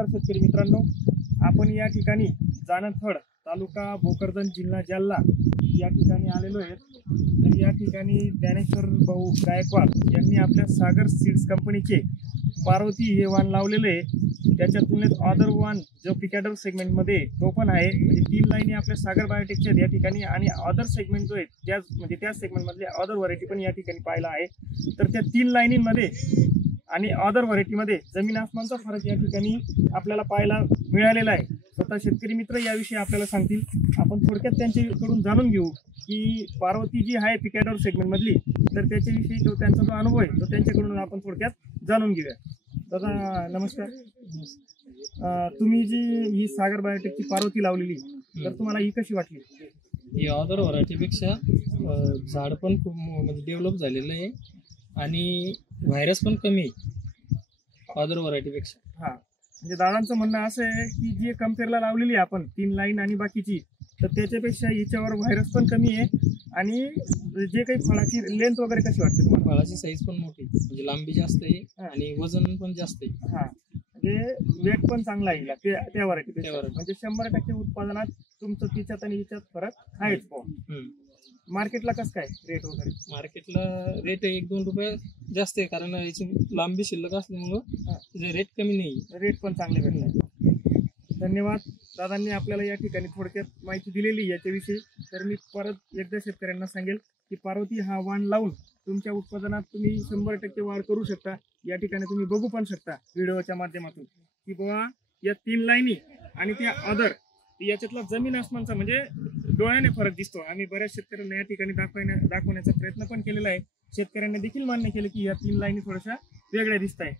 नमस्कार शेतकरी मित्रांनो, आपण या ठिकाणी जानथड तालुका भोकरदन जिल्हा जालना या ठिकाणी आलेलो आहे। तर या ठिकाणी ज्ञानेश्वर भाऊ गायकवाड यांनी आपल्या सागर सीड्स कंपनीचे पार्वती हे वाण लावलेले आहे। त्याच्या तुलनेत अदर वाण जो पिकॅडर सेगमेंट मध्ये तो पण आहे, म्हणजे 3 लाईनी आपल्या सागर बायोटेकच्या या ठिकाणी आणि अदर सेगमेंट जो आहे त्या सेगमेंट मधले अदर व्हरायटी पण या ठिकाणी पाहायला आहे। तर त्या 3 लाईनींमध्ये आणि अदर व्हरायटीमध्ये जमीन आसमानचा फरक या ठिकाणी आपल्याला पाहायला मिळालेला आहे। स्वतः शेतकरी मित्र याविषयी आपल्याला सांगतील। आपण थोडक्यात त्यांच्याकडून जाणून घेऊ की पार्वती जी आहे पिकॅडर सेगमेंट मधली, तर त्याच्याविषयी तो त्यांचा जो अनुभव आहे तो त्यांच्याकडून आपण थोडक्यात जाणून घेऊया। दादा नमस्कार। तुम्ही जी ही सागर बायोटेकची पार्वती लावलेली, तर तुम्हाला ही कशी वाटली? ही अदर व्हरायटीपेक्षा झाड पण खूप म्हणजे डेव्हलप झालेलं आहे आणि व्हायरस पण कमी आहे अदर व्हरायटीपेक्षा। हा, म्हणजे दादांचं म्हणणं असं आहे की जी कम्पेअरला लावलेली आहे आपण 3 लाईन आणि बाकीची, तर त्याच्यापेक्षा हिच्यावर व्हायरस पण कमी आहे आणि जे काही फळाची लेंथ वगैरे कशी वाटते तुम्हाला? फळाची साईज पण मोठी, म्हणजे लांबी जास्त आहे आणि वजन पण जास्त आहे। हा, म्हणजे वेट पण चांगला आहे त्या व्हरायटीपेक्षा, म्हणजे 100% उत्पादनात तुमचं तिच्यात आणि हिच्यात फरक आहेच। मार्केटला कसं काय रेट वगैरे? मार्केटला रेट 1-2 रुपये जास्त आहे, कारण याची लांबी शिल्लक असल्यामुळं रेट कमी नाही, रेट पण चांगले भेटले। धन्यवाद दादांनी आपल्याला या ठिकाणी थोडक्यात माहिती दिलेली याच्याविषयी। तर मी परत एकदा शेतकऱ्यांना सांगेल की पार्वती हा वाण लावून तुमच्या उत्पादनात तुम्ही 100% वाढ करू शकता। या ठिकाणी तुम्ही बघू पण शकता व्हिडिओच्या माध्यमातून की बाबा या 3 लाईनी आणि त्या अदर याच्यातला जमीन आसमानचा म्हणजे डोळ्याने फरक दिसतो। आम्ही बऱ्याच शेतकऱ्यांना या ठिकाणी दाखवण्याचा प्रयत्न पण केलेला आहे। शेतकऱ्यांना देखील मान्य केलं की या 3 लाईनी थोड्याशा वेगळ्या दिसत आहे।